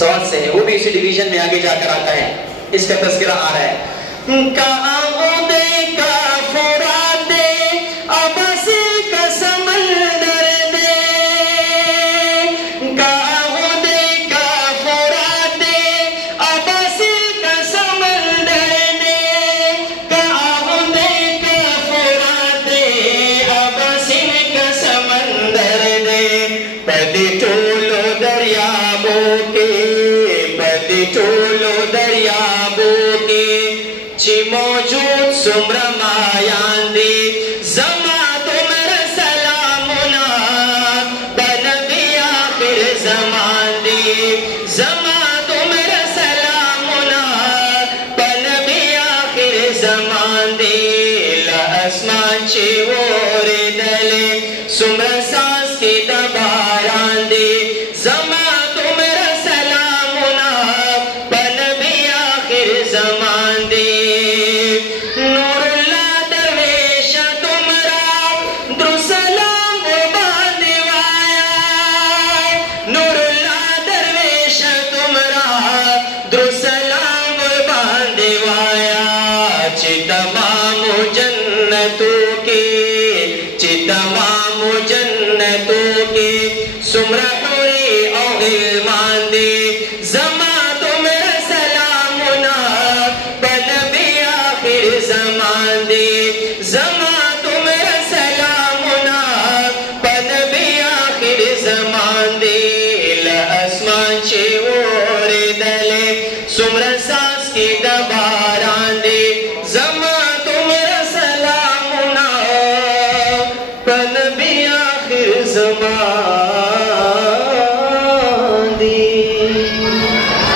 सवाल से है, वो भी इसी डिवीजन में आगे जाकर आता है। इसका तस्करा आ रहा है। मौजूद सुम्रमायांदी जमा तुमर सलामुना बनबी आखिर जमान दी जमा तुमर सलामुना बनबी आखिर जमान दी ला आसमान ची वोरे दले सुम्र सांस की दबारान दी जमा तुमर सलामुना बनबी आखिर जमान दी सुमरहुरी और इल्मान दे जमा तुमर सलामुना बनबी आखिर जमान दे जमा तुमर सलामुना बनबी आखिर जमान दे ला आसमान चे